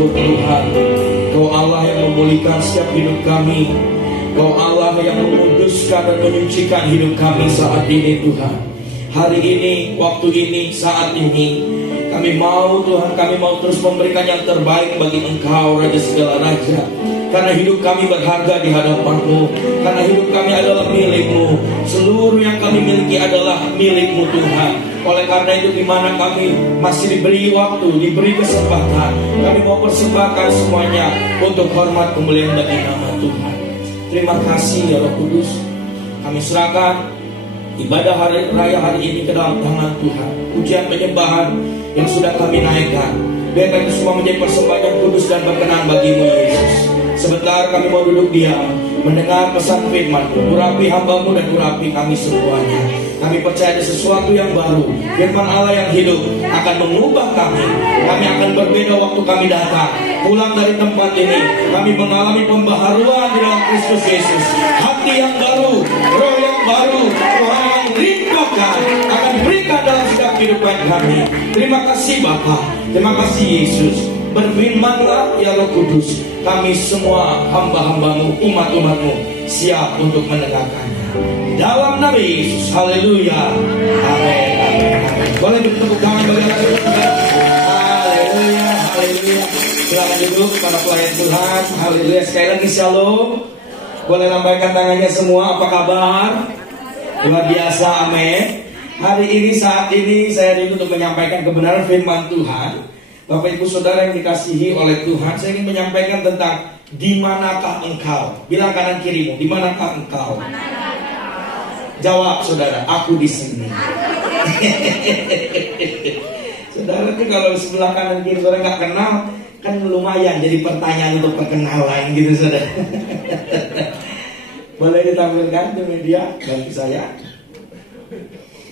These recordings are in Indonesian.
bersyukur Tuhan. Kau Allah yang memulihkan setiap hidup kami. Kau Allah yang menguduskan dan menyucikan hidup kami saat ini Tuhan. Hari ini, waktu ini, saat ini, kami mau Tuhan, kami mau terus memberikan yang terbaik bagi Engkau Raja segala Raja. Karena hidup kami berharga di hadapan-Mu. Karena hidup kami adalah milik-Mu. Seluruh yang kami miliki adalah milik-Mu Tuhan. Oleh karena itu di mana kami masih diberi waktu, diberi kesempatan, kami mau persembahkan semuanya untuk hormat kemuliaan bagi nama Tuhan. Terima kasih ya Roh Kudus. Kami serahkan ibadah hari raya hari ini ke dalam tangan Tuhan. Pujian penyembahan yang sudah kami naikkan, biarkan itu semua menjadi persembahan yang kudus dan berkenan bagi-Mu Yesus. Sebentar kami mau duduk diam, mendengar pesan firman-Mu. Urapi hamba-Mu dan urapi kami semuanya. Kami percaya ada sesuatu yang baru. Firman Allah yang hidup akan mengubah kami. Kami akan berbeda waktu kami datang. Pulang dari tempat ini, kami mengalami pembaharuan di dalam Kristus Yesus. Hati yang baru, roh yang baru, Tuhan yang rindukan akan berikan dalam setiap kehidupan kami. Terima kasih Bapa, terima kasih Yesus. Berfirmanlah ya Roh Kudus, kami semua hamba-hamba-Mu, umat-umat-Mu siap untuk mendengarkannya. Dalam nama Yesus, haleluya, amin, amin, amin. Boleh bertepuk tangan bagi Allah. Haleluya, haleluya. Silakan duduk para pelayan Tuhan. Haleluya, sekali lagi shalom. Boleh lambaikan tangannya semua, apa kabar? Luar biasa, amin. Hari ini, saat ini saya rindu untuk menyampaikan kebenaran firman Tuhan. Bapak Ibu Saudara yang dikasihi oleh Tuhan, saya ingin menyampaikan tentang di manakah engkau? Bilang kanan kirimu, di manakah engkau? Jawab saudara, aku di sini. Saudara itu kalau sebelah kanan kiri saudara nggak kenal, kan lumayan jadi pertanyaan untuk perkenalan gitu saudara. Boleh ditampilkan di media bantu saya.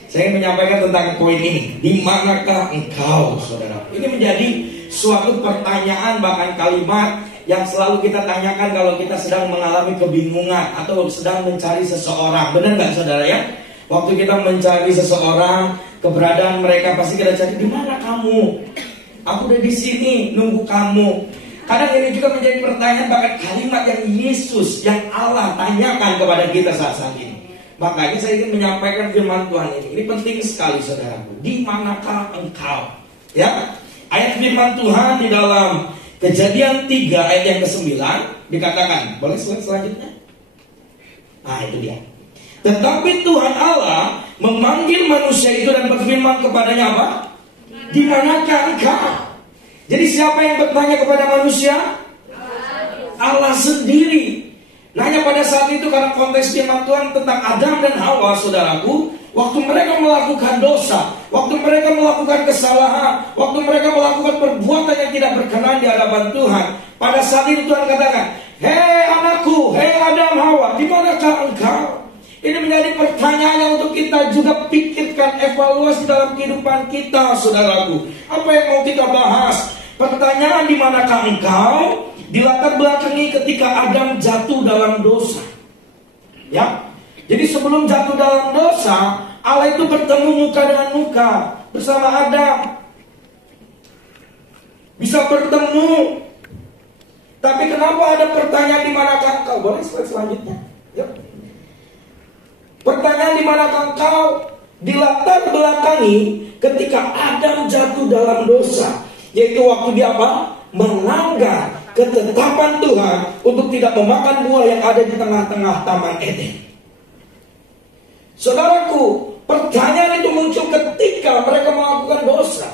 Saya ingin menyampaikan tentang poin ini. Di manakah engkau, saudara? Ini menjadi suatu pertanyaan, bahkan kalimat yang selalu kita tanyakan kalau kita sedang mengalami kebingungan atau sedang mencari seseorang. Benar nggak, saudara ya? Waktu kita mencari seseorang, keberadaan mereka pasti kita cari, di mana kamu? Aku udah di sini nunggu kamu. Kadang ini juga menjadi pertanyaan, bahkan kalimat yang Yesus, yang Allah tanyakan kepada kita saat ini. Makanya saya ingin menyampaikan firman Tuhan ini. Ini penting sekali saudaraku. Di manakah engkau? Ya, ayat firman Tuhan di dalam Kejadian 3 ayat yang ke-9 dikatakan. Boleh slide selanjutnya? Nah itu dia. Tetapi Tuhan Allah memanggil manusia itu dan berfirman kepadanya apa? Di manakah engkau? Jadi siapa yang bertanya kepada manusia? Allah sendiri. Nanya pada saat itu karena konteks firman Tuhan tentang Adam dan Hawa, saudaraku. Waktu mereka melakukan dosa, waktu mereka melakukan kesalahan, waktu mereka melakukan perbuatan yang tidak berkenan di hadapan Tuhan, pada saat itu Tuhan katakan, hei anakku, hei Adam Hawa, di manakah engkau? Ini menjadi pertanyaan yang untuk kita juga pikirkan, evaluasi dalam kehidupan kita, saudaraku. Apa yang mau kita bahas? Pertanyaan di manakah engkau dilatar belakangi ketika Adam jatuh dalam dosa. Ya, jadi sebelum jatuh dalam dosa, Allah itu bertemu muka dengan muka bersama Adam. Bisa bertemu. Tapi kenapa ada pertanyaan di manakah engkau? Boleh selanjutnya. Ya. Pertanyaan di manakah engkau dilatar belakangi ketika Adam jatuh dalam dosa, yaitu waktu dia apa? Melanggar ketetapan Tuhan untuk tidak memakan buah yang ada di tengah-tengah Taman Eden. Saudaraku, pertanyaan itu muncul ketika mereka melakukan dosa,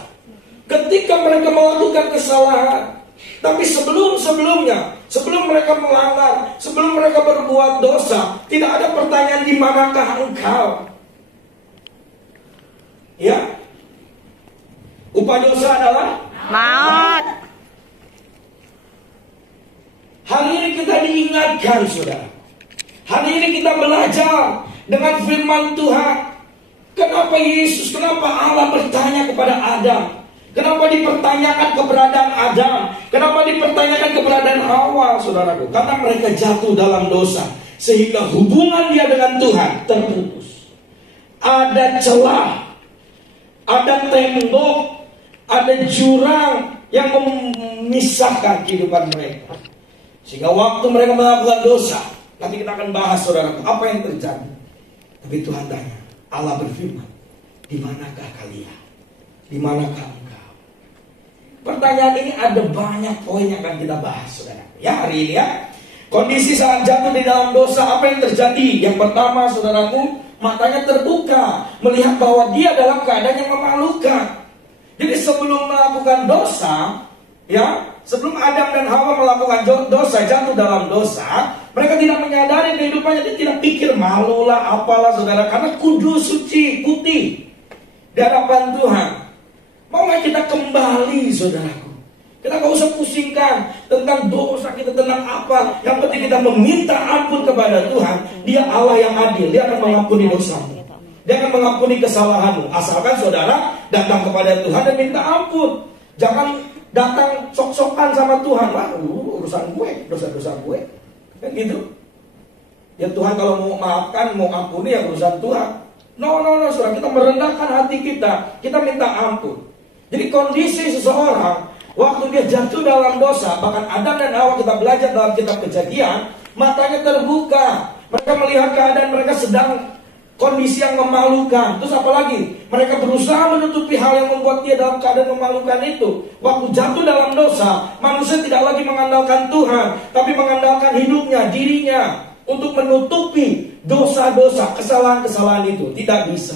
ketika mereka melakukan kesalahan. Tapi sebelum-sebelumnya, sebelum mereka melanggar, sebelum mereka berbuat dosa, tidak ada pertanyaan di manakah engkau. Ya, upah dosa adalah maut. Hari ini kita diingatkan, saudara. Hari ini kita belajar dengan firman Tuhan. Kenapa Yesus, kenapa Allah bertanya kepada Adam? Kenapa dipertanyakan keberadaan Adam? Kenapa dipertanyakan keberadaan Hawa, saudaraku? Karena mereka jatuh dalam dosa, sehingga hubungan dia dengan Tuhan terputus. Ada celah, ada tembok, ada jurang yang memisahkan kehidupan mereka. Sehingga waktu mereka melakukan dosa, nanti kita akan bahas saudara, apa yang terjadi. Tapi Tuhan tanya, Allah berfirman, di manakah kalian? Di manakah engkau? Pertanyaan ini ada banyak poin yang akan kita bahas saudara. Ya hari ini ya. Kondisi saat jatuh di dalam dosa, apa yang terjadi? Yang pertama saudaraku, matanya terbuka, melihat bahwa dia dalam keadaan yang memalukan. Jadi sebelum melakukan dosa, ya, sebelum Adam dan Hawa melakukan dosa, jatuh dalam dosa, mereka tidak menyadari kehidupannya, dia tidak pikir malulah, apalah saudara, karena kudus, suci, putih di hadapan Tuhan. Mau nggak kita kembali saudaraku? Kita nggak usah pusingkan tentang dosa kita, tentang apa. Yang penting kita meminta ampun kepada Tuhan. Dia Allah yang adil, Dia akan mengampuni dosamu, Dia akan mengampuni kesalahanmu. Asalkan saudara datang kepada Tuhan dan minta ampun. Jangan datang sok-sokan sama Tuhan. Wah, urusan gue, dosa-dosa gue. Kan gitu. Ya Tuhan kalau mau maafkan, mau ampuni, ya urusan Tuhan. No, saudara, kita merendahkan hati kita. Kita minta ampun. Jadi kondisi seseorang waktu dia jatuh dalam dosa, bahkan Adam dan Hawa kita belajar dalam kitab Kejadian, matanya terbuka. Mereka melihat keadaan mereka sedang kondisi yang memalukan. Terus apa lagi? Mereka berusaha menutupi hal yang membuat dia dalam keadaan memalukan itu. Waktu jatuh dalam dosa, manusia tidak lagi mengandalkan Tuhan, tapi mengandalkan hidupnya, dirinya, untuk menutupi dosa-dosa, kesalahan-kesalahan itu. Tidak bisa.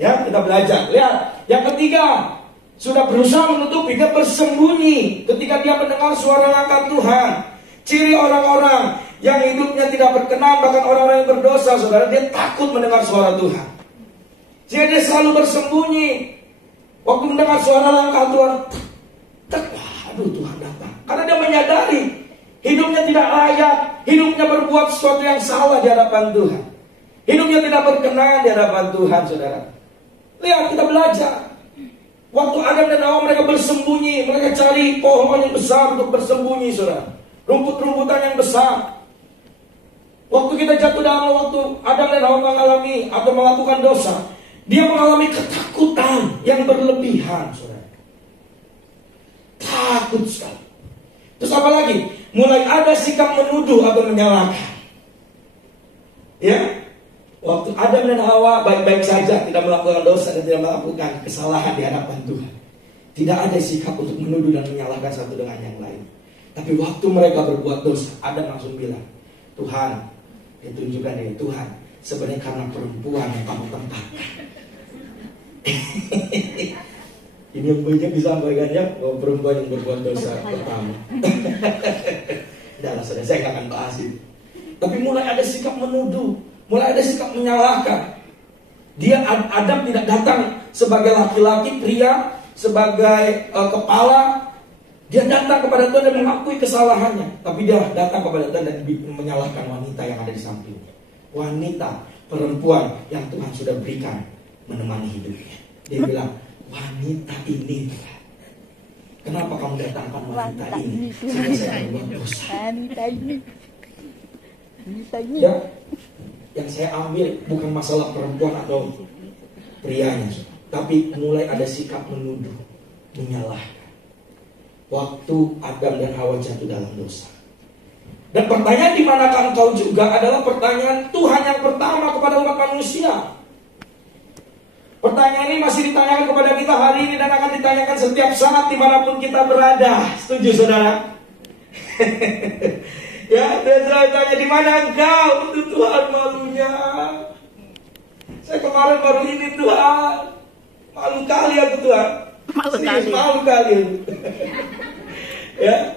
Ya, kita belajar. Lihat, yang ketiga, sudah berusaha menutupi, dia bersembunyi ketika dia mendengar suara langkah Tuhan. Ciri orang-orang yang hidupnya tidak berkenan, bahkan orang-orang yang berdosa, saudara, dia takut mendengar suara Tuhan. Jadi dia selalu bersembunyi. Waktu mendengar suara langkah Tuhan, aduh Tuhan datang. Karena dia menyadari hidupnya tidak layak, hidupnya berbuat sesuatu yang salah di hadapan Tuhan. Hidupnya tidak berkenan di hadapan Tuhan, saudara. Lihat, kita belajar. Waktu Adam dan Hawa mereka bersembunyi, mereka cari pohon yang besar untuk bersembunyi, saudara. Rumput-rumputan yang besar. Waktu kita jatuh dalam waktu Adam dan Hawa mengalami atau melakukan dosa, dia mengalami ketakutan yang berlebihan, saudara. Takut sekali. Terus apa lagi? Mulai ada sikap menuduh atau menyalahkan. Ya. Waktu Adam dan Hawa baik-baik saja, tidak melakukan dosa dan tidak melakukan kesalahan di hadapan Tuhan. Tidak ada sikap untuk menuduh dan menyalahkan satu dengan yang lain. Tapi waktu mereka berbuat dosa, Adam langsung bilang, Tuhan, ditunjukkan dari Tuhan, sebenarnya karena perempuan yang kamu tempatkan. Ini yang banyak disampaikannya bahwa perempuan yang berbuat dosa pertama. Jangan, saudara, saya nggak akan bahas itu. Tapi mulai ada sikap menuduh, mulai ada sikap menyalahkan. Dia Adam tidak datang sebagai laki-laki pria, sebagai kepala. Dia datang kepada Tuhan dan mengakui kesalahannya. Tapi dia datang kepada Tuhan dan menyalahkan wanita yang ada di sampingnya. Wanita, perempuan yang Tuhan sudah berikan menemani hidupnya. Dia bilang, wanita ini, kenapa kamu datangkan wanita ini? Sehingga saya berbuat dosa. Ya, yang saya ambil bukan masalah perempuan atau prianya, tapi mulai ada sikap menuduh, menyalahkan. Waktu Adam dan Hawa jatuh dalam dosa. Dan pertanyaan di manakah engkau juga adalah pertanyaan Tuhan yang pertama kepada umat manusia. Pertanyaan ini masih ditanyakan kepada kita hari ini dan akan ditanyakan setiap saat dimanapun kita berada. Setuju, saudara? Ya, dan saya tanya, di mana engkau? Itu Tuhan malunya. Saya kemarin baru ini, Tuhan. Malu kali aku, Tuhan. Malu kali. Ya.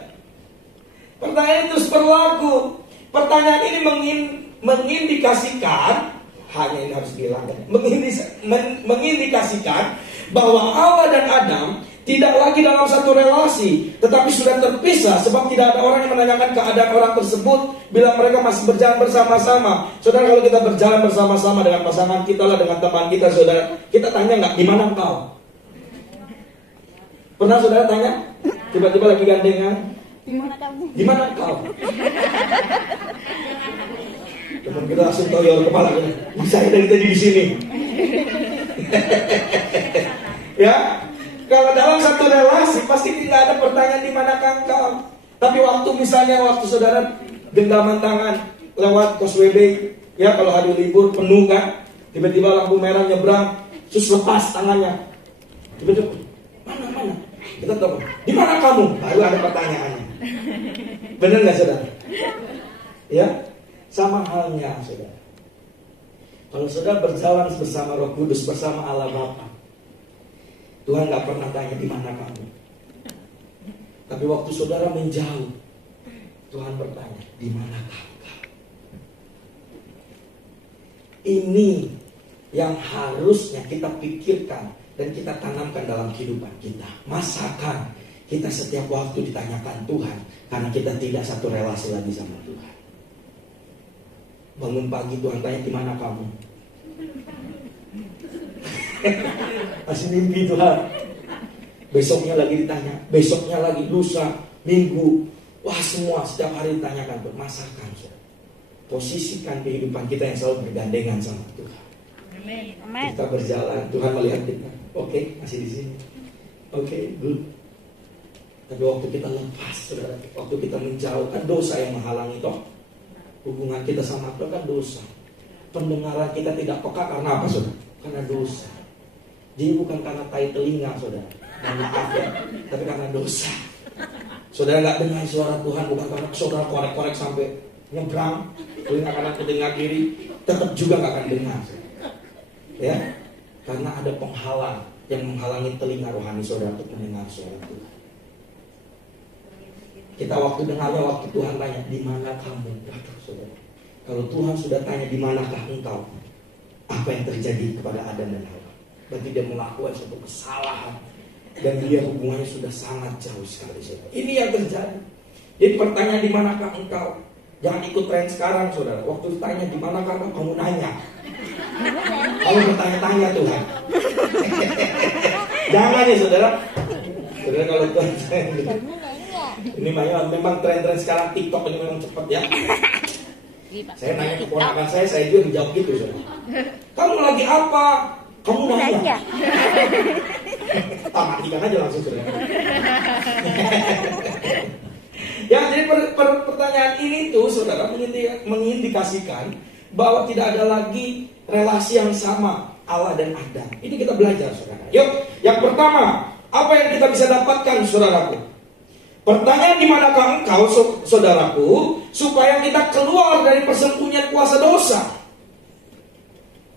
Pertanyaan terus berlaku. Pertanyaan ini mengindikasikan, hanya ini harus dihilangkan, mengindikasikan bahwa Allah dan Adam tidak lagi dalam satu relasi, tetapi sudah terpisah. Sebab tidak ada orang yang menanyakan keadaan orang tersebut bila mereka masih berjalan bersama-sama. Saudara, kalau kita berjalan bersama-sama dengan pasangan kita lah, dengan teman kita, saudara, kita tanya nggak, di mana engkau? Pernah saudara tanya? Tiba-tiba lagi gandengan, di mana kamu? Di mana engkau? Teman kita langsung toyor kepala, bisa dari tadi di sini. Ya. Kalau dalam satu relasi pasti tidak ada pertanyaan di manakah engkau. Tapi waktu saudara genggaman tangan lewat Causeway, ya kalau hari libur penuh kan, tiba-tiba lampu merah nyebrang, terus lepas tangannya, tiba-tiba mana? Kita tahu, di mana kamu? Baru ada pertanyaannya. Benar nggak saudara? Ya, sama halnya saudara. Kalau saudara berjalan bersama Roh Kudus, bersama Allah Bapa, Tuhan nggak pernah tanya di mana kamu. Tapi waktu saudara menjauh, Tuhan bertanya, di mana kamu? Ini yang harusnya kita pikirkan dan kita tanamkan dalam kehidupan kita. Masakan kita setiap waktu ditanyakan Tuhan, karena kita tidak satu relasi lagi sama Tuhan. Bangun pagi Tuhan tanya, di mana kamu? Masih mimpi Tuhan. Besoknya lagi ditanya, besoknya lagi, lusa, minggu. Wah, semua setiap hari ditanyakan Tuhan. Masakan posisikan kehidupan kita yang selalu bergandengan sama Tuhan. Amen. Kita berjalan, Tuhan melihat kita. Oke, masih di sini. Oke, good. Tapi waktu kita lepas, saudara, waktu kita menjauh, kan dosa yang menghalangi toh. Hubungan kita sama Tuhan kan dosa. Pendengaran kita tidak peka karena apa, saudara? Karena dosa. Jadi bukan karena tai telinga, saudara. Maaf ya, tapi karena dosa. Saudara nggak dengar suara Tuhan bukan karena saudara korek-korek sampai nyebrang, telinga kanan ke telinga kiri, tetap juga nggak akan dengar. Ya, karena ada penghalang yang menghalangi telinga rohani saudara untuk mendengar suara Tuhan. Kita waktu dengarnya, waktu Tuhan tanya, di mana kamu? Waduh, saudara. Kalau Tuhan sudah tanya di manakah engkau, apa yang terjadi kepada Adam dan Hawa? Berarti dia melakukan suatu kesalahan dan dia hubungannya sudah sangat jauh sekali, saudara. Ini yang terjadi. Jadi pertanyaan di manakah engkau? Jangan ikut tren sekarang, saudara. Waktu ditanya di manakah engkau, kamu nanya. Kamu bertanya-tanya Tuhan. Jangan ya, saudara. Saudara kalau Tuhan ini memang tren-tren sekarang TikTok ini memang cepat ya. Saya nanya ke ponakan saya juga dijawab gitu, saudara. Kamu lagi apa? Kamu nanya. Matikan aja langsung, saudara. Ya, jadi pertanyaan ini tuh, saudara, mengindikasikan bahwa tidak ada lagi relasi yang sama Allah dan Adam. Ini kita belajar, saudara. Yuk, yang pertama, apa yang kita bisa dapatkan, saudaraku? Pertanyaan, di manakah engkau, saudaraku, supaya kita keluar dari persembunyian kuasa dosa.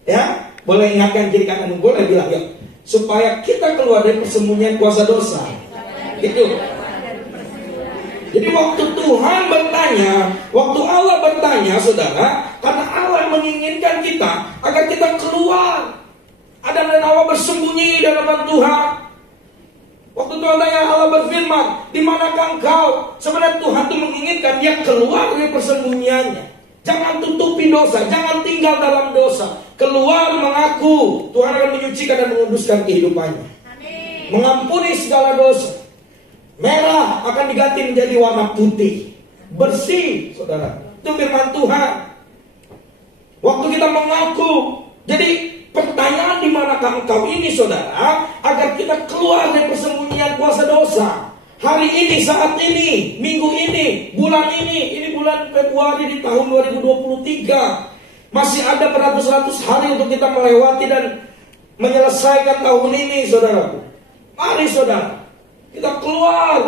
Ya, boleh ingatkan kiri kanan, boleh bilang, yuk, supaya kita keluar dari persembunyian kuasa dosa. Itu. Jadi waktu Tuhan bertanya, waktu Allah bertanya, saudara, karena Allah menginginkan kita agar kita keluar. Adam dan Hawa bersembunyi di hadapan Tuhan. Waktu Tuhan tanya, Allah berfirman, di manakah engkau? Sebenarnya Tuhan itu menginginkan dia keluar dari persembunyiannya. Jangan tutupi dosa, jangan tinggal dalam dosa. Keluar mengaku, Tuhan akan menyucikan dan menguduskan kehidupannya. Amin. Mengampuni segala dosa. Merah akan diganti menjadi warna putih, bersih, saudara. Itu firman Tuhan. Waktu kita mengaku, jadi pertanyaan di manakah engkau ini, saudara, agar kita keluar dari persembunyian kuasa dosa. Hari ini, saat ini, minggu ini, bulan ini bulan Februari di tahun 2023. Masih ada beratus-ratus hari untuk kita melewati dan menyelesaikan tahun ini, saudara. Mari, saudara, kita keluar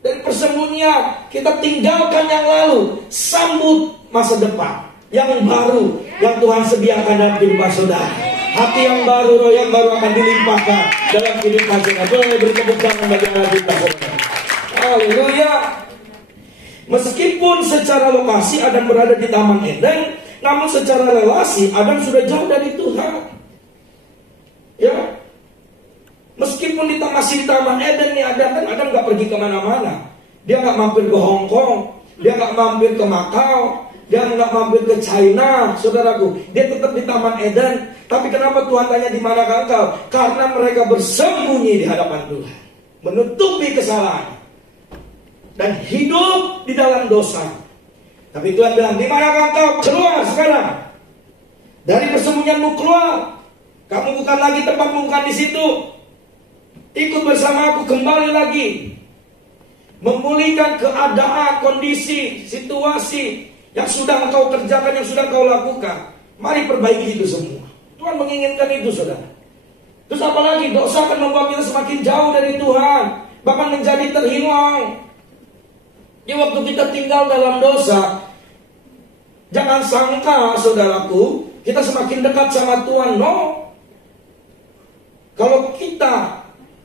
dari persembunyian, kita tinggalkan yang lalu, sambut masa depan yang baru yang Tuhan sediakan dalam kehidupan saudara. Hati yang baru, roh yang baru akan dilimpahkan dalam kehidupan saudara. Boleh beri tepuk tangan bagi Allah kita, saudara. Haleluya. Meskipun secara lokasi Adam berada di Taman Eden, namun secara relasi Adam sudah jauh dari Tuhan. Ya. Meskipun masih di Taman Eden nih Adam nggak pergi kemana-mana. Dia nggak mampir ke Hong Kong, dia nggak mampir ke Macau, dia nggak mampir ke China, saudaraku. Dia tetap di Taman Eden. Tapi kenapa Tuhan tanya di mana engkau? Karena mereka bersembunyi di hadapan Tuhan, menutupi kesalahan dan hidup di dalam dosa. Tapi Tuhan bilang, di mana engkau? Keluar sekarang dari persembunyianmu, keluar. Kamu bukan lagi tempatmu, bukan di situ. Ikut bersama aku kembali lagi. Memulihkan keadaan, kondisi, situasi yang sudah engkau kerjakan, yang sudah engkau lakukan. Mari perbaiki itu semua. Tuhan menginginkan itu, saudara. Terus apalagi dosa akan membuat kita semakin jauh dari Tuhan, bahkan menjadi terhilang. Di waktu kita tinggal dalam dosa, jangan sangka, saudaraku, kita semakin dekat sama Tuhan. No.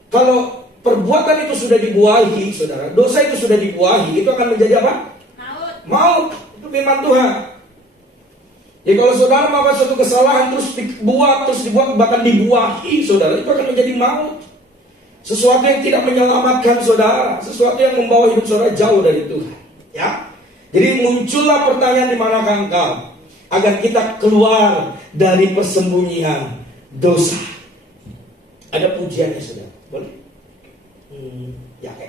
Kalau perbuatan itu sudah dibuahi, saudara, dosa itu sudah dibuahi, itu akan menjadi apa? Maut. Itu firman Tuhan. Jadi kalau saudara melakukan suatu kesalahan terus dibuat, bahkan dibuahi, saudara, itu akan menjadi maut. Sesuatu yang tidak menyelamatkan saudara, sesuatu yang membawa hidup saudara jauh dari Tuhan. Ya. Jadi muncullah pertanyaan, di manakah engkau? Agar kita keluar dari persembunyian dosa. Ada pujiannya, saudara. Boleh? Ya, oke.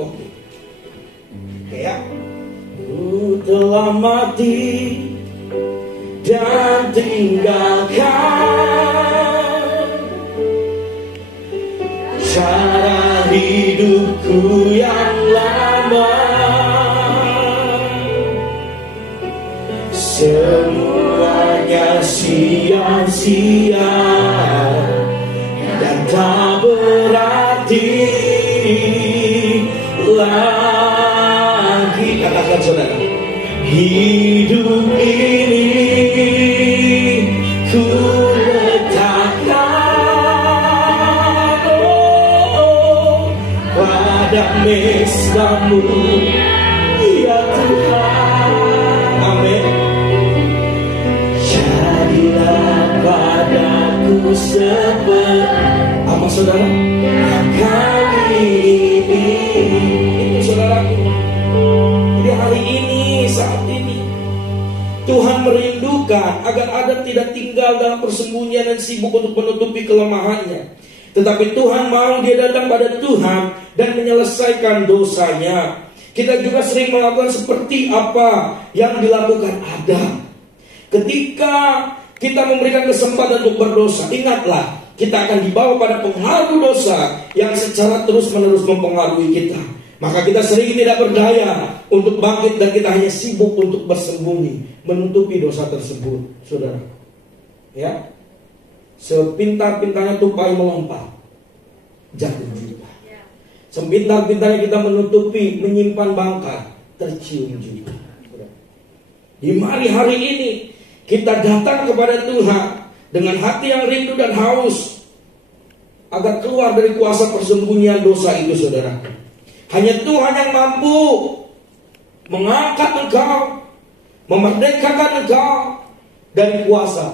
Oke ya. Ku telah mati dan tinggalkan cara hidupku yang lama. Semuanya sia-sia dan tak berarti lagi. Katakan, saudara, hidup ini ku letakkan pada mesra-Mu, ya Tuhan. Amin. Jadilah padaku seperti apa, saudara? Kali ini, itu saudaraku. Jadi hari ini, saat ini, Tuhan merindukan agar Adam tidak tinggal dalam persembunyian dan sibuk untuk menutupi kelemahannya. Tetapi Tuhan mau dia datang pada Tuhan dan menyelesaikan dosanya. Kita juga sering melakukan seperti apa yang dilakukan Adam. Ketika kita memberikan kesempatan untuk berdosa, ingatlah, kita akan dibawa pada pengaruh dosa yang secara terus-menerus mempengaruhi kita. Maka kita sering tidak berdaya untuk bangkit dan kita hanya sibuk untuk bersembunyi, menutupi dosa tersebut, saudara. Ya, sepintar-pintarnya tupai melompat, jatuh juga. Sepintar-pintarnya kita menutupi, menyimpan bangkai, tercium juga. Di mari hari ini kita datang kepada Tuhan dengan hati yang rindu dan haus agar keluar dari kuasa persembunyian dosa itu, saudara. Hanya Tuhan yang mampu mengangkat engkau, memerdekakan engkau dari kuasa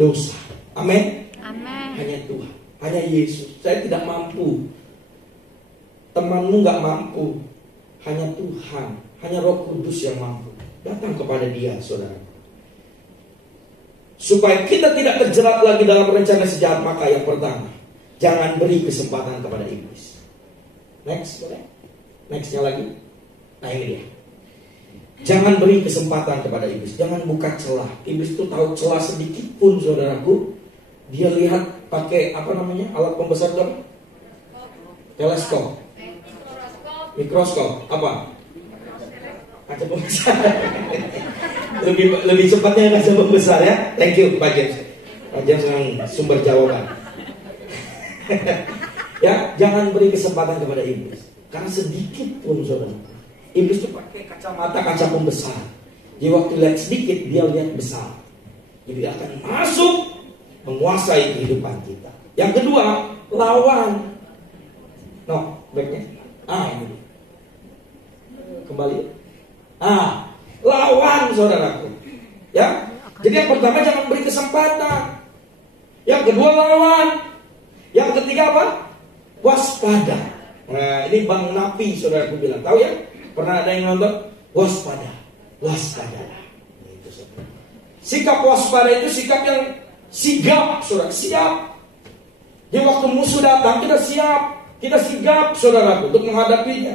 dosa. Amin. Amin. Hanya Tuhan, hanya Yesus. Saya tidak mampu, temanmu gak mampu. Hanya Tuhan, hanya Roh Kudus yang mampu. Datang kepada Dia, saudara. Supaya kita tidak terjerat lagi dalam rencana sejahat, maka yang pertama, jangan beri kesempatan kepada iblis. Next, boleh? Nextnya lagi. Nah, ini dia. Jangan beri kesempatan kepada iblis. Jangan buka celah. Iblis itu tahu celah sedikit pun, saudaraku. Dia lihat pakai apa namanya, alat pembesar itu? Teleskop. Mikroskop. Apa? Kaca pembesar. lebih cepatnya kaca pembesar, ya. Thank you, Pak James. Pak James dengan sumber jawaban. Ya, jangan beri kesempatan kepada iblis. Karena sedikit pun, saudara, iblis itu pakai kacamata, kaca pembesar. Jadi waktu lihat sedikit, dia lihat besar. Jadi dia akan masuk, menguasai kehidupan kita. Yang kedua, lawan. No, baiknya. Ini. Kembali. Lawan, saudaraku. Ya. Jadi yang pertama, jangan beri kesempatan. Yang kedua, lawan. Yang ketiga apa? Waspada. Nah, ini Bang Napi, saudaraku bilang. Tahu ya? Pernah ada yang nonton? Waspada. Waspada. Itu, saudara. Sikap waspada itu sikap yang sigap, saudara. Siap. Di waktu musuh datang, kita siap. Kita sigap, saudaraku, untuk menghadapinya.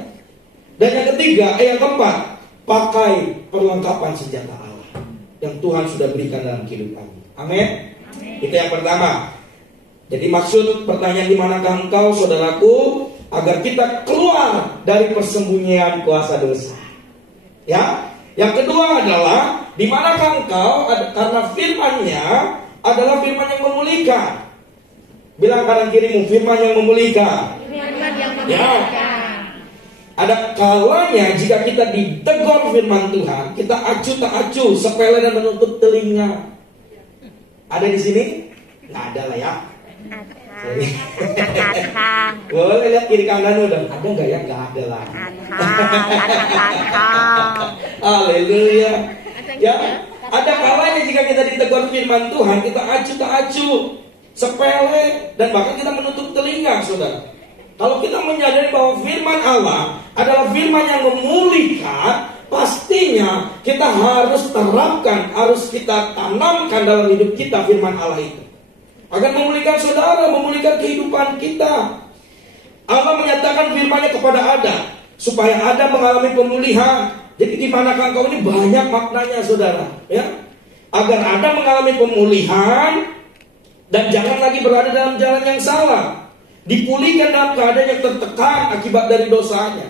Dan yang ketiga, yang keempat, pakai perlengkapan senjata Allah yang Tuhan sudah berikan dalam kehidupan. Amin. Amin. Itu yang pertama. Jadi maksud pertanyaan, di manakah engkau saudaraku, agar kita keluar dari persembunyian kuasa dosa. Ya. Yang kedua adalah, di manakah engkau, karena firman-Nya adalah firman yang memulihkan. Bilang kanan kirimu, firman yang memulihkan. Ya. Ada kalanya jika kita ditegur firman Tuhan, kita acuh tak acuh, sepele dan menutup telinga. Ada di sini? Nggak ada lah ya. Boleh lihat kiri kanan udah. Ada nggak ya? Nggak ada lah. Haleluya. Ya, ada kalanya jika kita ditegur firman Tuhan, kita acuh tak acuh, sepele, dan bahkan kita menutup telinga, saudara. Kalau kita menyadari bahwa firman Allah adalah firman yang memulihkan, pastinya kita harus terapkan, harus kita tanamkan dalam hidup kita firman Allah itu. Akan memulihkan saudara, memulihkan kehidupan kita. Allah menyatakan firman-Nya kepada Adam, supaya Adam mengalami pemulihan. Jadi di manakah engkau, ini banyak maknanya saudara, ya. Agar Adam mengalami pemulihan dan jangan lagi berada dalam jalan yang salah. Dipulihkan dalam keadaan yang tertekan akibat dari dosanya.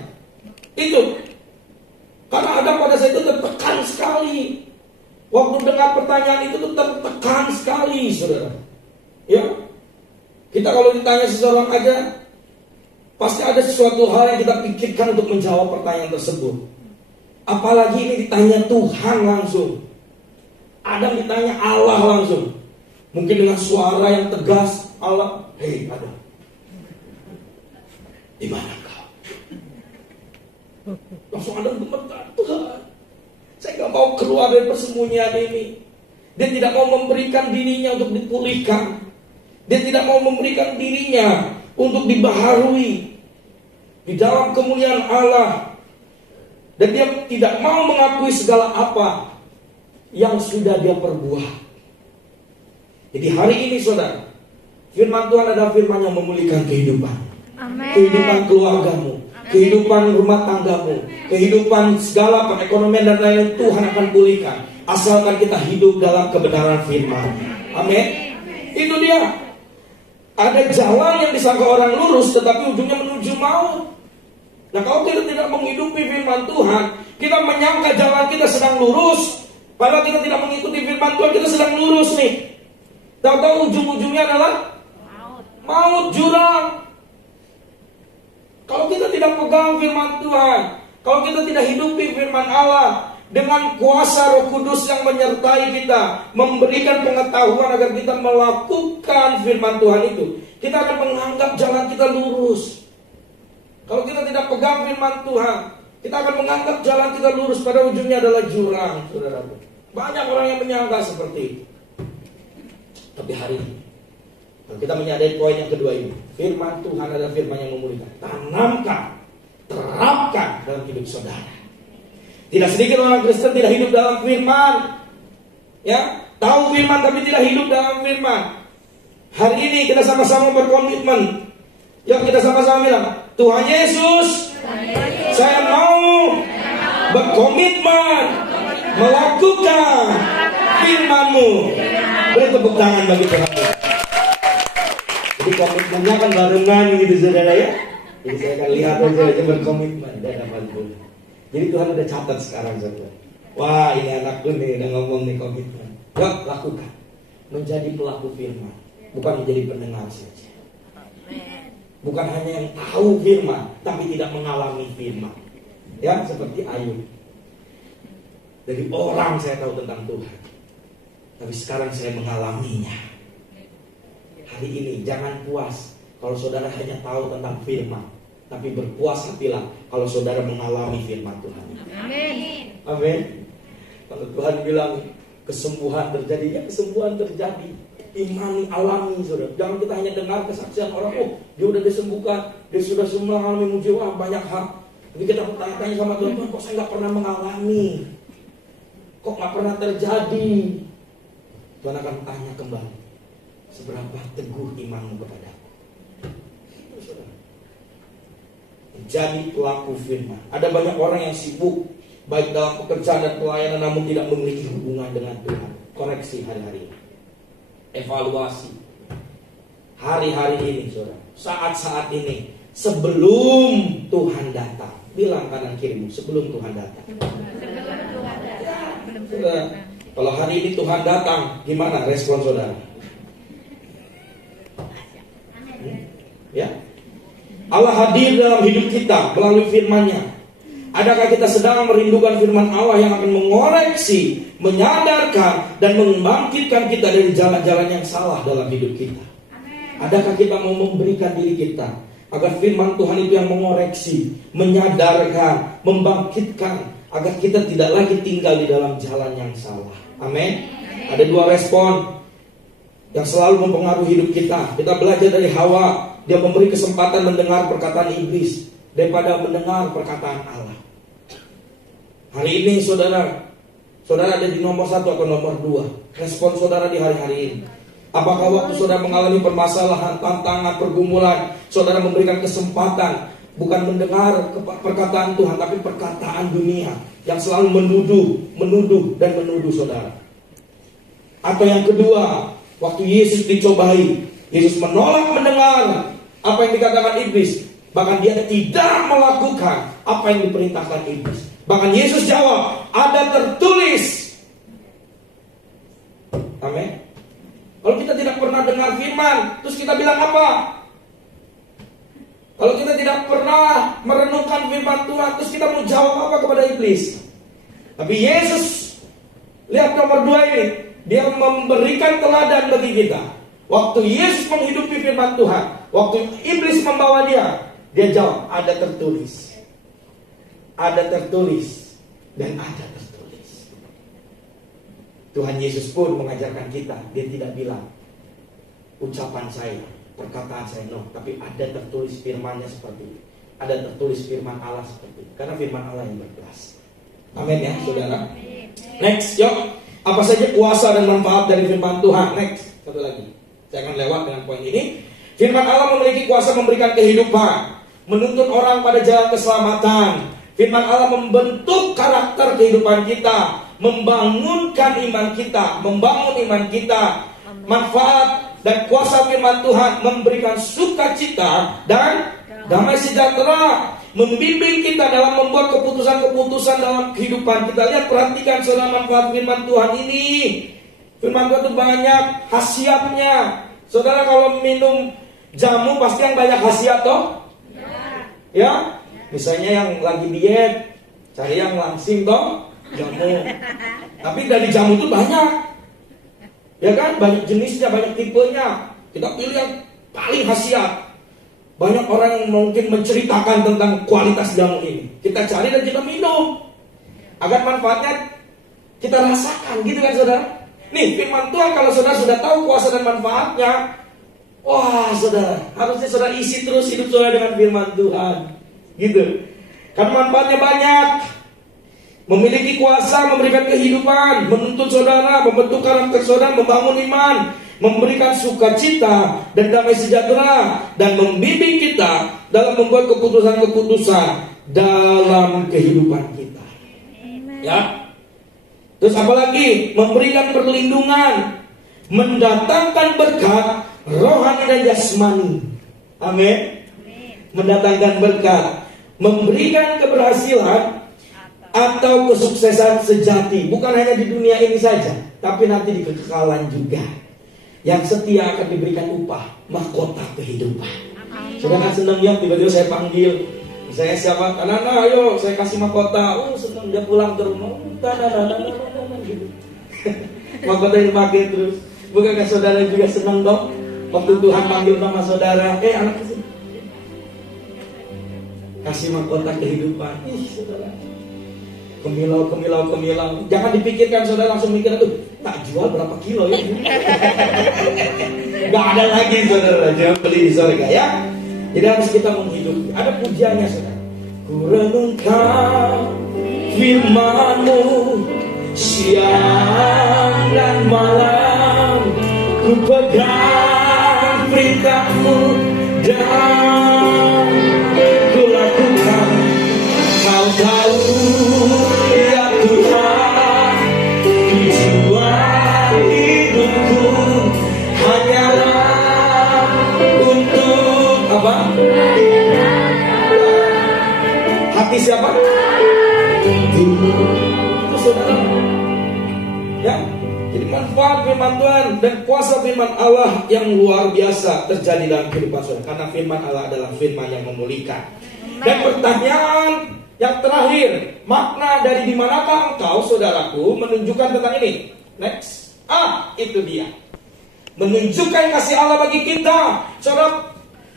Itu. Karena Adam pada saat itu tertekan sekali. Waktu dengar pertanyaan itu tuh tertekan sekali, saudara. Ya, kita kalau ditanya seseorang aja, pasti ada sesuatu hal yang kita pikirkan untuk menjawab pertanyaan tersebut. Apalagi ini ditanya Tuhan langsung. Adam ditanya Allah langsung. Mungkin dengan suara yang tegas, Allah, hei Adam, di mana kau? Langsung Adam gemetar, Tuhan, saya gak mau keluar dari persembunyian ini. Dia tidak mau memberikan dirinya untuk dipulihkan. Dia tidak mau memberikan dirinya untuk dibaharui di dalam kemuliaan Allah. Dan dia tidak mau mengakui segala apa yang sudah dia perbuat. Jadi hari ini saudara, firman Tuhan adalah firman yang memulihkan kehidupan. Amen. Kehidupan keluargamu, amen. Kehidupan rumah tanggamu, kehidupan segala perekonomian dan lain-lain Tuhan akan pulihkan. Asalkan kita hidup dalam kebenaran firman. Amin. Itu dia. Ada jalan yang disangka orang lurus, tetapi ujungnya menuju maut. Nah, kalau kita tidak menghidupi firman Tuhan, kita menyangka jalan kita sedang lurus, padahal kita tidak mengikuti firman Tuhan, kita sedang lurus nih. Tahu-tahu ujung-ujungnya adalah maut, jurang. Kalau kita tidak pegang firman Tuhan, kalau kita tidak hidupi firman Allah dengan kuasa Roh Kudus yang menyertai kita, memberikan pengetahuan agar kita melakukan firman Tuhan itu, kita akan menganggap jalan kita lurus. Kalau kita tidak pegang firman Tuhan, kita akan menganggap jalan kita lurus, pada ujungnya adalah jurang, saudara. Banyak orang yang menyangka seperti itu. Tapi hari ini, kalau kita menyadari poin yang kedua ini, firman Tuhan adalah firman yang memulihkan. Tanamkan, terapkan dalam hidup saudara. Tidak sedikit orang Kristen tidak hidup dalam firman. Ya, tahu firman tapi tidak hidup dalam firman. Hari ini kita sama-sama berkomitmen. Yuk kita sama-sama bilang, Tuhan Yesus, saya mau berkomitmen melakukan firman-Mu. Beri tepuk tangan bagi Tuhan. Jadi komitmennya kan barengan gitu saudara ya. Jadi saya akan lihat saudara berkomitmen dan dapat boleh. Jadi Tuhan udah catat sekarang saudara. Wah, ini anakku nih udah ngomong nih komitmen. Yuk lakukan. Menjadi pelaku firman, bukan menjadi pendengar saja. Bukan hanya yang tahu firman, tapi tidak mengalami firman. Ya, seperti Ayub. Dari orang saya tahu tentang Tuhan, tapi sekarang saya mengalaminya. Hari ini jangan puas kalau saudara hanya tahu tentang firman, tapi berpuas hatilah kalau saudara mengalami firman Tuhan. Amin. Amin. Kalau Tuhan bilang kesembuhan terjadi, ya kesembuhan terjadi. Imani alami saudara. Jangan kita hanya dengar kesaksian orang, oh dia udah disembuhkan, dia sudah semua mengalami mujizat, banyak hal. Tapi kita bertanya-tanya sama Tuhan, kok saya nggak pernah mengalami, kok nggak pernah terjadi. Tuhan akan tanya kembali, seberapa teguh imanmu kepadaku. Itu saudara. Menjadi pelaku firman. Ada banyak orang yang sibuk baik dalam pekerjaan dan pelayanan, namun tidak memiliki hubungan dengan Tuhan. Koreksi hari-hari ini. Evaluasi hari-hari ini, saudara, saat-saat ini, sebelum Tuhan datang. Bilang kanan kirimu, sebelum Tuhan datang. Saudara, kalau hari ini Tuhan datang, gimana respon saudara? Ya, Allah hadir dalam hidup kita melalui firman-Nya. Adakah kita sedang merindukan firman Allah yang akan mengoreksi, menyadarkan, dan membangkitkan kita dari jalan-jalan yang salah dalam hidup kita? Adakah kita mau memberikan diri kita agar firman Tuhan itu yang mengoreksi, menyadarkan, membangkitkan, agar kita tidak lagi tinggal di dalam jalan yang salah? Amin. Ada dua respon yang selalu mempengaruhi hidup kita. Kita belajar dari Hawa. Dia memberi kesempatan mendengar perkataan iblis daripada mendengar perkataan Allah. Hari ini saudara ada di nomor 1 atau nomor 2? Respon saudara di hari-hari ini. Apakah waktu saudara mengalami permasalahan, tantangan, pergumulan, saudara memberikan kesempatan bukan mendengar perkataan Tuhan, tapi perkataan dunia yang selalu menuduh saudara? Atau yang kedua, waktu Yesus dicobai, Yesus menolak mendengar apa yang dikatakan iblis. Bahkan dia tidak melakukan apa yang diperintahkan iblis. Bahkan Yesus jawab, ada tertulis. Amin. Kalau kita tidak pernah dengar firman, terus kita bilang apa? Kalau kita tidak pernah merenungkan firman Tuhan, terus kita mau jawab apa kepada iblis? Tapi Yesus, lihat nomor 2 ini, dia memberikan teladan bagi kita. Waktu Yesus menghidupi firman Tuhan, waktu iblis membawa dia jawab, ada tertulis. Ada tertulis dan ada tertulis. Tuhan Yesus pun mengajarkan kita. Dia tidak bilang ucapan saya, perkataan saya, no. Tapi ada tertulis firman-Nya seperti ini. Ada tertulis firman Allah seperti ini. Karena firman Allah yang berkelas. Amin ya saudara. Next, yuk. Apa saja kuasa dan manfaat dari firman Tuhan? Next, satu lagi. Saya akan lewat dengan poin ini. Firman Allah memiliki kuasa memberikan kehidupan, menuntut orang pada jalan keselamatan. Firman Allah membentuk karakter kehidupan kita, membangunkan iman kita, membangun iman kita. Manfaat dan kuasa firman Tuhan memberikan sukacita dan damai sejahtera, membimbing kita dalam membuat keputusan-keputusan dalam kehidupan kita. Lihat, perhatikan saudara manfaat firman Tuhan ini. Firman Tuhan itu banyak khasiatnya. Saudara kalau minum jamu pasti yang banyak khasiat toh? Ya? Misalnya yang lagi diet, cari yang langsing toh, jamu. Tapi dari jamu itu banyak. Ya kan? Banyak jenisnya, banyak tipenya. Kita pilih yang paling khasiat. Banyak orang yang mungkin menceritakan tentang kualitas jamu ini. Kita cari dan kita minum agar manfaatnya kita rasakan, gitu kan saudara? Nih firman Tuhan, kalau saudara sudah tahu kuasa dan manfaatnya, wah saudara, harusnya saudara isi terus hidup saudara dengan firman Tuhan, gitu. Karena manfaatnya banyak. Memiliki kuasa memberikan kehidupan, menuntut saudara, membentuk karakter saudara, membangun iman, memberikan sukacita dan damai sejahtera, dan membimbing kita dalam membuat keputusan-keputusan dalam kehidupan kita. Ya. Terus apalagi? Memberikan perlindungan, mendatangkan berkat rohani dan jasmani. Amin. Mendatangkan berkat, memberikan keberhasilan atau kesuksesan sejati, bukan hanya di dunia ini saja, tapi nanti di kekekalan juga. Yang setia akan diberikan upah, mahkota kehidupan. Sudah kan senang ya, tiba-tiba saya panggil, saya siapa? Anak-anak, ayo saya kasih mahkota. Oh senang, dia pulang ke rumah. Gitu. Mahkota yang dipakai terus. Bukankah saudara juga senang dong waktu Tuhan panggil nama saudara? Anak kesini, kasih mahkota kehidupan. Ih saudara, kemilau. Jangan dipikirkan saudara langsung mikir, tak jual berapa kilo ya. Gak ada lagi saudara, jangan beli di surga ya. Jadi harus kita menghidupi. Ada pujiannya saudara. Ku renungkan firman-Mu siang dan malam, ku pegang perintah-Mu dan ku lakukan. Kau tahu ya Tuhan, tujuan hidupku Hati siapa? Itu saudara. Ya, jadi manfaat firman Tuhan dan kuasa firman Allah yang luar biasa terjadi dalam kehidupan saudara. Karena firman Allah adalah firman yang memulihkan. Dan pertanyaan yang terakhir, makna dari di manakah engkau, saudaraku, menunjukkan tentang ini. Next. Itu dia. Menunjukkan kasih Allah bagi kita. Saudara,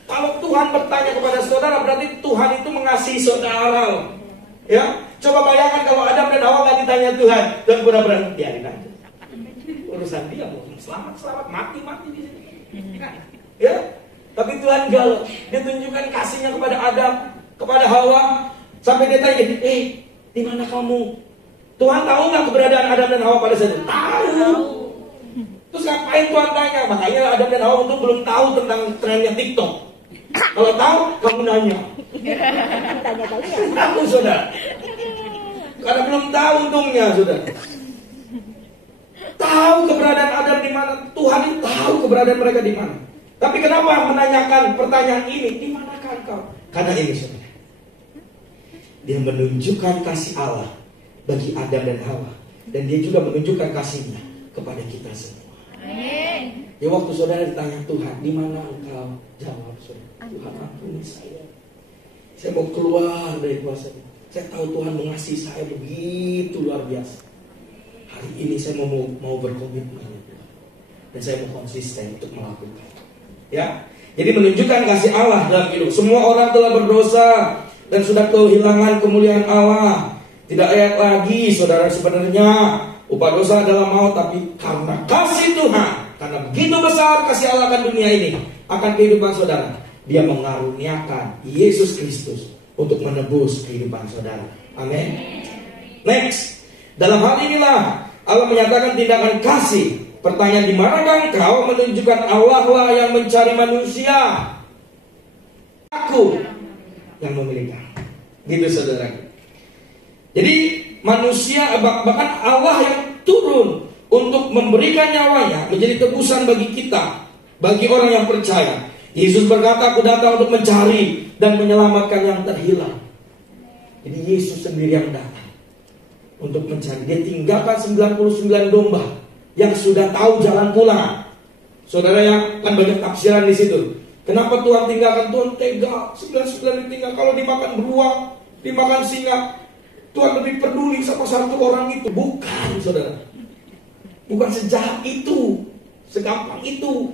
kalau Tuhan bertanya kepada saudara, berarti Tuhan itu mengasihi saudara. Ya, coba bayangkan kalau Adam dan Hawa nggak ditanya Tuhan, dan pura-pura biarin aja. Urusan dia mau selamat mati di sini. Ya, tapi Tuhan galau. Dia tunjukkan kasihnya kepada Adam, kepada Hawa, sampai dia tanya, di mana kamu? Tuhan tahu nggak keberadaan Adam dan Hawa pada saat itu? Tahu. Terus ngapain Tuhan tanya? Makanya Adam dan Hawa itu belum tahu tentang trennya TikTok. Kalau tahu, kamu nanya. Tahu saudara. Karena belum tahu untungnya saudara. Tahu keberadaan Adam di mana? Tuhan itu tahu keberadaan mereka di mana. Tapi kenapa menanyakan pertanyaan ini? Di manakah engkau? Karena ini saudara. Dia menunjukkan kasih Allah bagi Adam dan Hawa, dan dia juga menunjukkan kasihnya kepada kita semua. Amin. Ya, waktu saudara ditanya Tuhan, di mana engkau? Jawab saudara, Tuhan ampuni saya. Saya mau keluar dari kuasa ini. Saya tahu Tuhan mengasihi saya begitu luar biasa. Hari ini saya mau berkomitmen dan saya mau konsisten untuk melakukan. Ya, jadi menunjukkan kasih Allah dalam hidup. Semua orang telah berdosa dan sudah kehilangan kemuliaan Allah. Tidak layak lagi, saudara, sebenarnya upah dosa adalah maut, tapi karena kasih Tuhan, karena begitu besar kasih Allah akan dunia ini, akan kehidupan saudara, Dia mengaruniakan Yesus Kristus untuk menebus kehidupan saudara. Amin. Next, dalam hal inilah Allah menyatakan tindakan kasih. Pertanyaan, di manakah engkau? Menunjukkan Allah lah yang mencari manusia. Aku yang memiliki. Gitu saudara. Jadi manusia, bahkan Allah yang turun untuk memberikan nyawanya menjadi tebusan bagi kita, bagi orang yang percaya. Yesus berkata, aku datang untuk mencari dan menyelamatkan yang terhilang. Jadi Yesus sendiri yang datang untuk mencari. Dia tinggalkan 99 domba yang sudah tahu jalan pulang. Saudara, yang kan banyak tafsiran di situ. Kenapa Tuhan tinggalkan? Tuhan tega, 99 ditinggal. Kalau dimakan beruang, dimakan singa, Tuhan lebih peduli sama satu orang itu. Bukan, saudara. Bukan sejahat itu, segampang itu.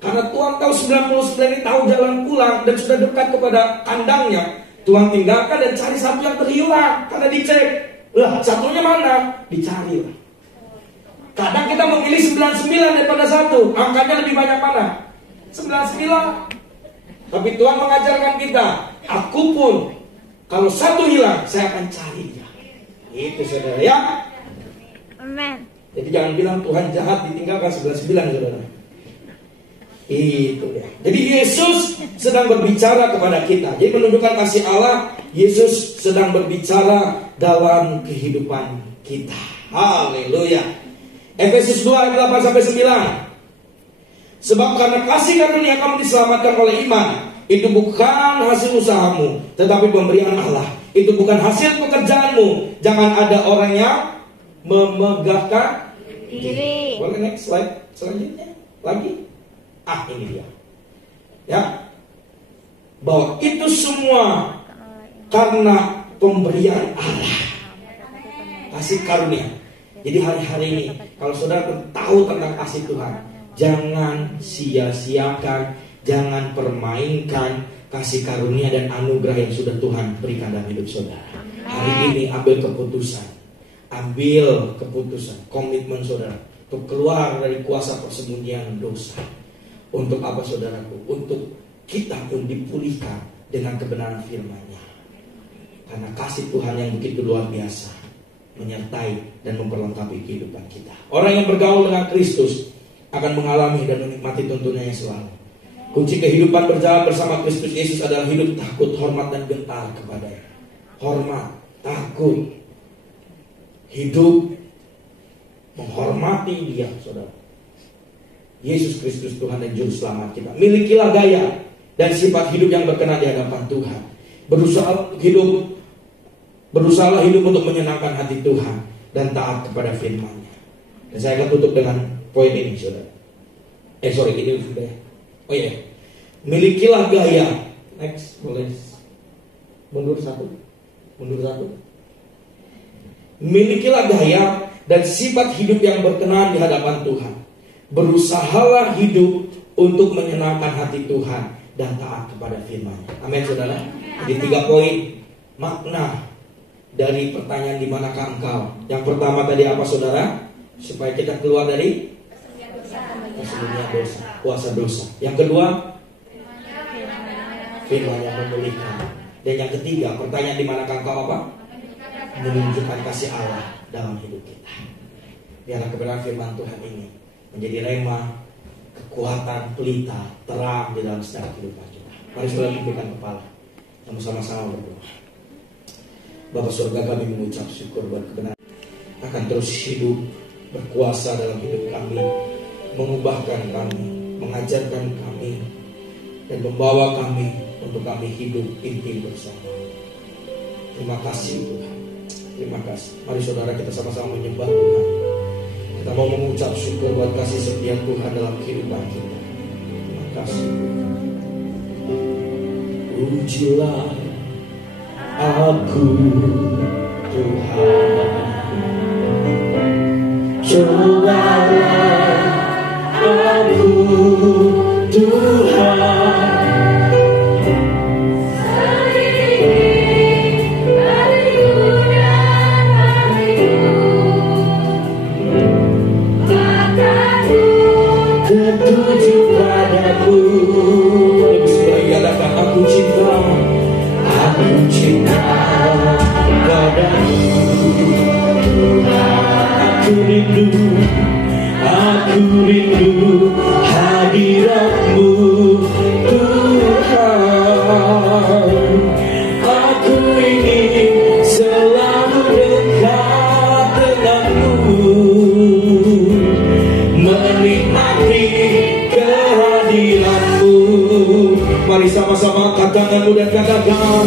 Karena Tuhan tahu 99 ini tahu jalan pulang dan sudah dekat kepada kandangnya. Tuhan tinggalkan dan cari satu yang terhilang. Karena dicek, lah satunya mana? Dicari lah. Kadang kita memilih 99 daripada satu. Angkanya lebih banyak mana? 99. Tapi Tuhan mengajarkan kita, aku pun kalau satu hilang, saya akan cari dia. Itu saudara ya. Amen. Jadi jangan bilang Tuhan jahat ditinggalkan 99 saudara. Itu ya. Jadi Yesus sedang berbicara kepada kita. Jadi menunjukkan kasih Allah, Yesus sedang berbicara dalam kehidupan kita. Haleluya. Efesus 2 ayat 8 sampai 9. Sebab karena kasih karunia kamu diselamatkan oleh iman. Itu bukan hasil usahamu, tetapi pemberian Allah. Itu bukan hasil pekerjaanmu. Jangan ada orang yang memegahkan diri. Boleh next slide selanjutnya lagi. Ini dia. Ya, bahwa itu semua karena pemberian Allah, kasih karunia. Jadi hari-hari ini, kalau saudara tahu tentang kasih Tuhan, jangan sia-siakan, jangan permainkan kasih karunia dan anugerah yang sudah Tuhan berikan dalam hidup saudara. Hari ini ambil keputusan, komitmen saudara untuk keluar dari kuasa persembunyian dosa. Untuk apa saudaraku? Untuk kita pun dipulihkan dengan kebenaran firman-Nya. Karena kasih Tuhan yang begitu luar biasa menyertai dan memperlengkapi kehidupan kita. Orang yang bergaul dengan Kristus akan mengalami dan menikmati tuntunannya selalu. Kunci kehidupan berjalan bersama Kristus Yesus adalah hidup takut, hormat, dan gentar kepada-Nya. Hormat, takut, hidup menghormati Dia, saudara. Yesus Kristus Tuhan dan Juru Selamat kita. Milikilah gaya dan sifat hidup yang berkenan di hadapan Tuhan. Berusahalah hidup untuk menyenangkan hati Tuhan dan taat kepada firman-Nya. Dan saya akan tutup dengan poin ini, saudara. Ini sudah. Oh iya. Milikilah gaya. Next, boleh. Mundur satu. Milikilah gaya dan sifat hidup yang berkenan di hadapan Tuhan. Berusahalah hidup untuk menyenangkan hati Tuhan dan taat kepada firman-Nya. Amin, saudara. Jadi 3 poin makna dari pertanyaan di manakah engkau. Yang pertama tadi apa, saudara? Supaya kita keluar dari kesembunyian dosa, kuasa dosa. Yang kedua, firman yang memulihkan. Dan yang ketiga, pertanyaan di manakah engkau apa? Menunjukkan kasih Allah dalam hidup kita. Biarlah kebenaran firman Tuhan ini menjadi rema, kekuatan, pelita, terang di dalam setiap kehidupan kita. Mari saudara tundukkan kepala, kita sama-sama berdoa. Bapa surga, kami mengucap syukur buat kebenaran akan terus hidup berkuasa dalam hidup kami, mengubahkan kami, mengajarkan kami, dan membawa kami untuk kami hidup intim bersama. Terima kasih Tuhan. Terima kasih. Mari saudara kita sama-sama menyembah Tuhan. Kita mau mengucap syukur buat kasih setia Tuhan dalam kehidupan kita. Terima kasih. Ujilah aku Tuhan, cobalah aku Tuhan. Tertuju padaku, lebih sebaik katakan aku cinta padamu. Aku rindu hadirat-Mu Tuhan. Aku ingin selalu dekat denganmu, menikmati kehadiran-Mu. Mari sama-sama angkat tanganmu dan katakan,